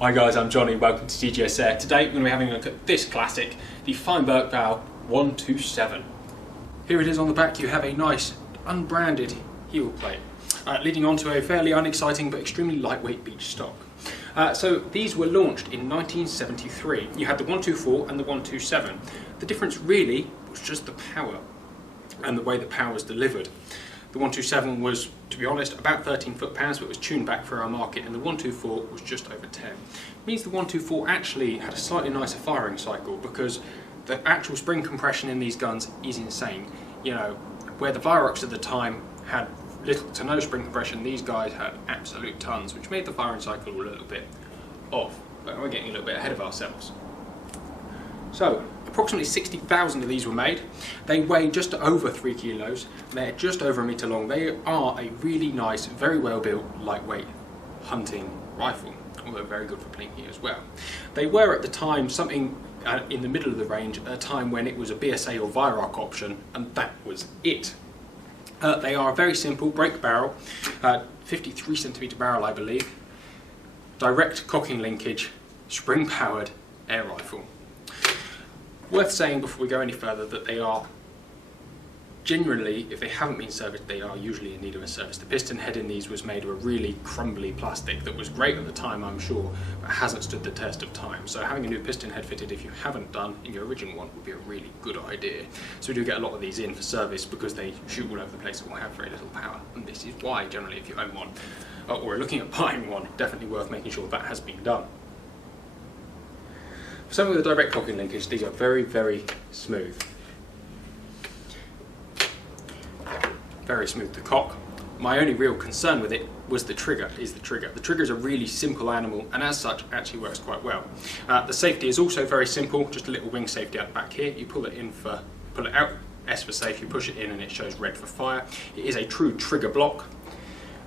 Hi guys, I'm Johnny, welcome to TGS Air. Today we're going to be having a look at this classic, the Feinwerkbau 127. Here it is on the back. You have a nice unbranded heel plate, leading on to a fairly unexciting but extremely lightweight beach stock. So these were launched in 1973. You had the 124 and the 127. The difference really was just the power and the way the power was delivered. The 127 was, to be honest, about 13 foot-pounds, but was tuned back for our market, and the 124 was just over 10. It means the 124 actually had a slightly nicer firing cycle because the actual spring compression in these guns is insane. You know, where the Virox at the time had little to no spring compression, these guys had absolute tons, which made the firing cycle a little bit off. But we're getting a little bit ahead of ourselves. So, approximately 60,000 of these were made. They weigh just over 3 kilos. They're just over a metre long. They are a really nice, very well built, lightweight hunting rifle, although very good for plinking as well. They were at the time something in the middle of the range, at a time when it was a BSA or Viroc option, and that was it. They are a very simple break barrel, 53cm barrel I believe, direct cocking linkage, spring powered air rifle. Worth saying before we go any further that they are generally, if they haven't been serviced, they are usually in need of a service. The piston head in these was made of a really crumbly plastic that was great at the time, I'm sure, but hasn't stood the test of time. So having a new piston head fitted, if you haven't done in your original one, would be a really good idea. So we do get a lot of these in for service because they shoot all over the place and will have very little power. And this is why, generally, if you own one or are looking at buying one, definitely worth making sure that has been done. For some of the direct cocking linkage, these are very, very smooth. Very smooth to cock. My only real concern with it was the trigger. The trigger is a really simple animal and as such actually works quite well. The safety is also very simple, just a little wing safety out the back here. You pull it out, S for safe, you push it in and it shows red for fire. It is a true trigger block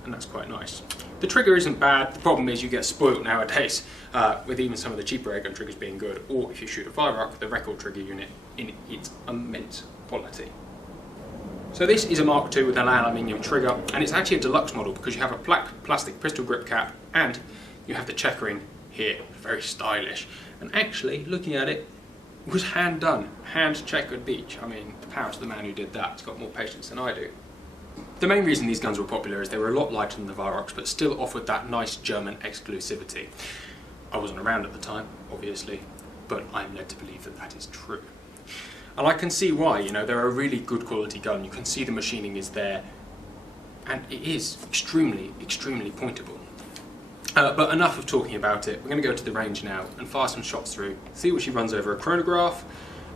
and that's quite nice. The trigger isn't bad. The problem is you get spoilt nowadays with even some of the cheaper airgun triggers being good, or if you shoot a Viroc, the record trigger unit in its immense quality. So this is a Mark II with an aluminium trigger, and it's actually a deluxe model because you have a black plastic pistol grip cap and you have the checkering here, very stylish. And actually, looking at it, it was hand done, hand checkered beach. I mean, the power to the man who did that. He's got more patience than I do. The main reason these guns were popular is they were a lot lighter than the Virox, but still offered that nice German exclusivity. I wasn't around at the time, obviously, but I'm led to believe that that is true. And I can see why. You know, they're a really good quality gun. You can see the machining is there, and it is extremely, extremely pointable. But enough of talking about it. We're going to go to the range now and fire some shots through, see what she runs over a chronograph,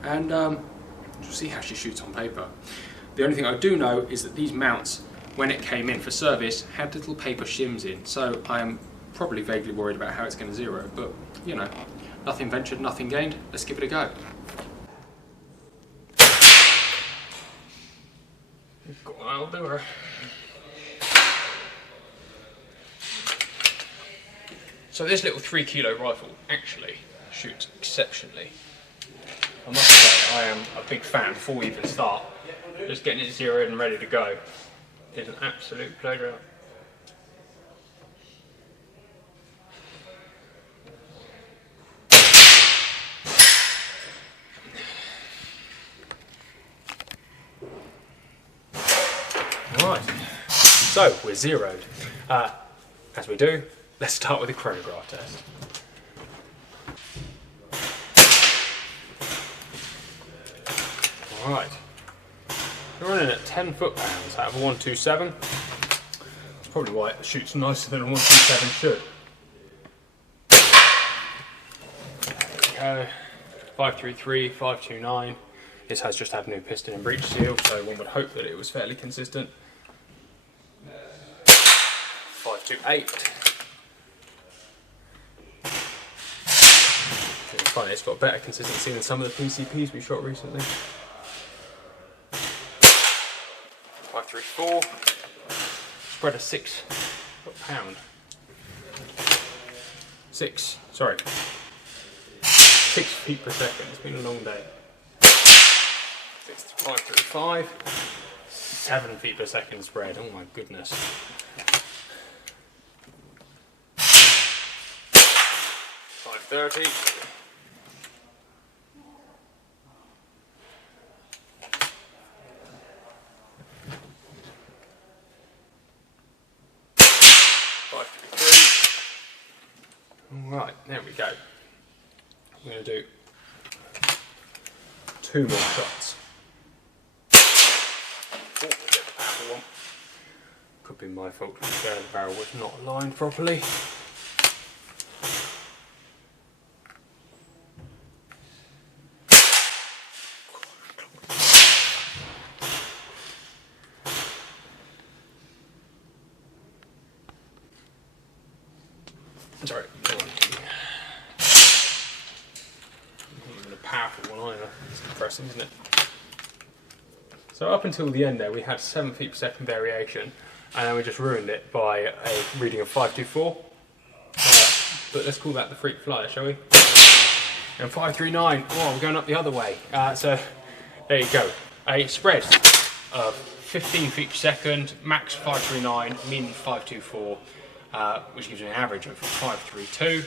and see how she shoots on paper. The only thing I do know is that these mounts, when it came in for service, had little paper shims in, so I'm probably vaguely worried about how it's going to zero, but you know, nothing ventured, nothing gained. Let's give it a go. I'll do her. So this little 3 kilo rifle actually shoots exceptionally. I must say I am a big fan before we even start. Just getting it zeroed and ready to go is an absolute pleasure. Right, so we're zeroed. As we do, let's start with a chronograph test. Alright, we're running at 10 foot-pounds out of a 127. That's probably why it shoots nicer than a 127 should. There we go, 533, 529. This has just had new piston and breech seal, so one would hope that it was fairly consistent. 528. Finally, it's got better consistency than some of the PCPs we shot recently. 534. Spread of 6 foot-pound. 6 feet per second. It's been a long day. 535. 7 feet per second spread. Oh my goodness. 530. Alright, there we go. I'm going to do 2 more shots. Oh, a bit of a powerful one. Could be my fault, the barrel was not aligned properly. Sorry, even a powerful one either. It's depressing, isn't it? So up until the end there, we had 7 feet per second variation, and then we just ruined it by a reading of 524. But let's call that the freak flyer, shall we? And 539. Oh, we're going up the other way. So there you go. A spread of 15 feet per second, max 539, min 524. Which gives me an average of 532,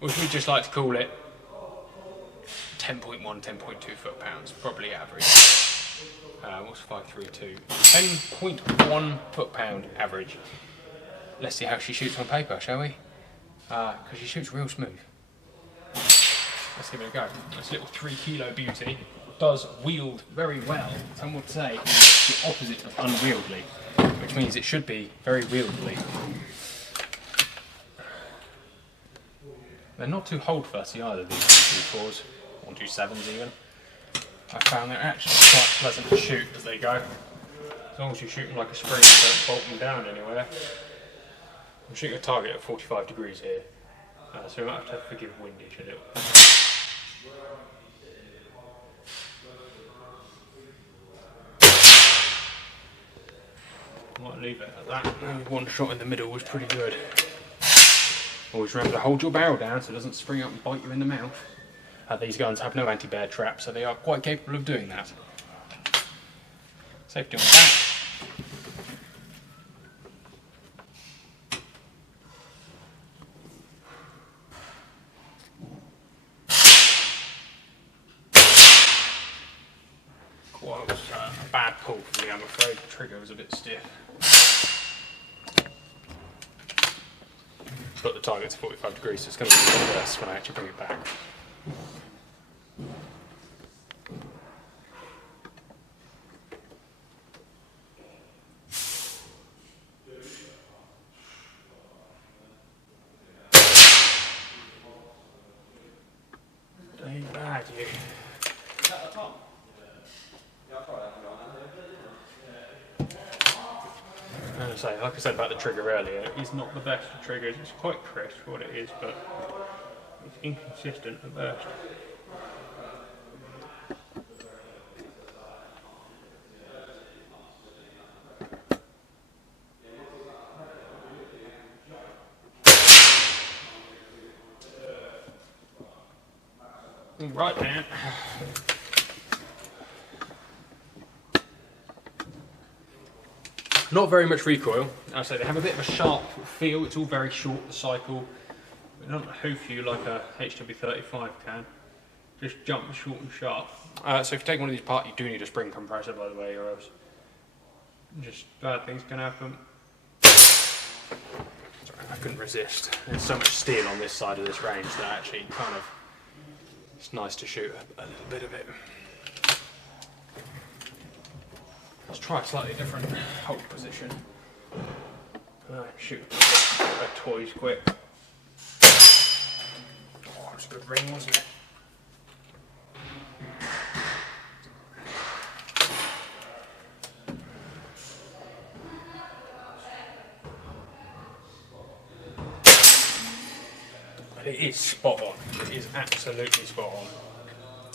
which we just like to call it 10.1, 10.2 foot-pounds, probably average. What's 532? 10.1 foot-pound average. Let's see how she shoots on paper, shall we? Because she shoots real smooth. Let's give it a go. This little 3 kilo beauty does wield very well. Some would say it's the opposite of unwieldy, which means it should be very wieldy. They're not too hold fussy either, these 124s, 127s even. I found they're actually quite pleasant to shoot as they go. As long as you shoot them like a spring and don't bolt them down anywhere. I'm shooting a target at 45 degrees here, so we might have to forgive windage a little. I might leave it at that. Only one shot in the middle was pretty good. Always remember to hold your barrel down so it doesn't spring up and bite you in the mouth. These guns have no anti-bear trap, so they are quite capable of doing that. Safety on the back. Well, it was a bad pull for me, I'm afraid. The trigger was a bit stiff. But the target's 45 degrees, so it's going to be a bit worse when I actually bring it back. Ain't bad, you. Like I said about the trigger earlier, it's not the best of triggers. It's quite crisp for what it is, but it's inconsistent at best. Right, man. Not very much recoil. I say they have a bit of a sharp feel. It's all very short, the cycle. It doesn't hoof you like a HW35 can. Just jump short and sharp. So if you take one of these apart, you do need a spring compressor, by the way, or else just bad things can happen. Sorry, I couldn't resist. There's so much steel on this side of this range that actually kind of, it's nice to shoot a little bit of it. Let's try a slightly different hold position. Shoot a toys quick. Oh, it was a good ring, wasn't it? But it is spot on. It is absolutely spot on.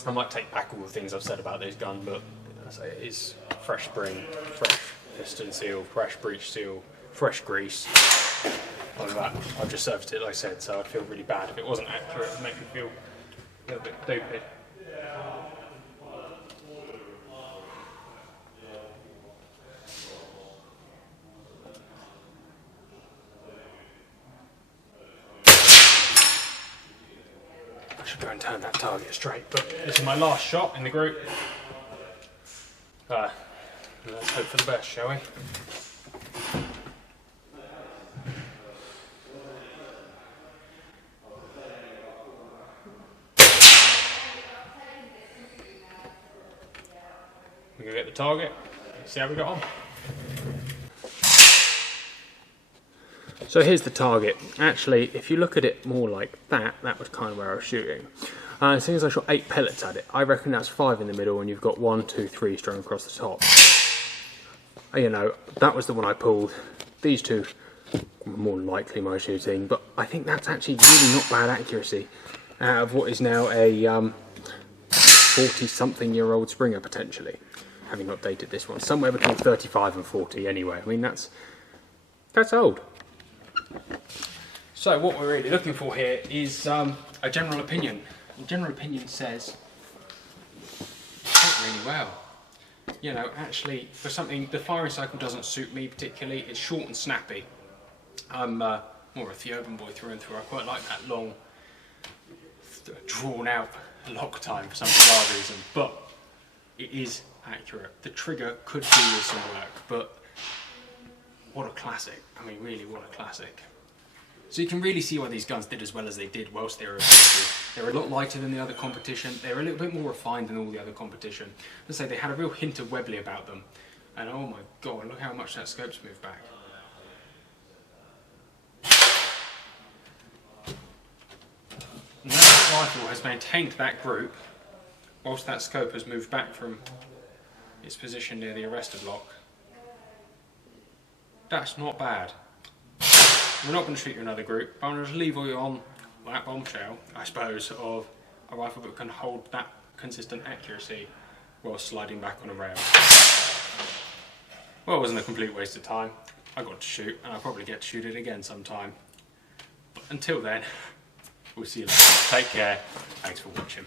I might take back all the things I've said about this gun, but I say it is fresh spring, fresh piston seal, fresh breech seal, fresh grease. All of that. I've just serviced it, like I said, so I'd feel really bad if it wasn't accurate. It would make me feel a little bit stupid. should go and turn that target straight, but this is my last shot in the group. Let's hope for the best, shall we? We're going to get the target, see how we got on. So here's the target. Actually, if you look at it more like that, that was kind of where I was shooting. As soon as I shot 8 pellets at it, I reckon that's 5 in the middle and you've got 1, 2, 3 strung across the top. You know, that was the one I pulled. These two were more likely my shooting, but I think that's actually really not bad accuracy out of what is now a 40-something-year-old Springer, potentially. Having updated this one. Somewhere between 35 and 40 anyway. I mean, that's old. So what we're really looking for here is a general opinion. The general opinion says it went really well. You know, actually, for something, the firing cycle doesn't suit me particularly. It's short and snappy. I'm more a Theoban boy through and through. I quite like that long, drawn out lock time for some bizarre reason, but it is accurate. The trigger could do with some work, but what a classic. I mean, really, what a classic. So you can really see why these guns did as well as they did whilst they were available. They're a lot lighter than the other competition. They're a little bit more refined than all the other competition. Let's say they had a real hint of Webley about them. And oh my god, look how much that scope's moved back. And that rifle has maintained that group whilst that scope has moved back from its position near the arrestor block. That's not bad. We're not going to shoot you another group, but I'm going to leave you on that bombshell, I suppose, of a rifle that can hold that consistent accuracy while sliding back on a rail. Well, it wasn't a complete waste of time. I got to shoot, and I'll probably get to shoot it again sometime. But until then, we'll see you later. Take care. Thanks for watching.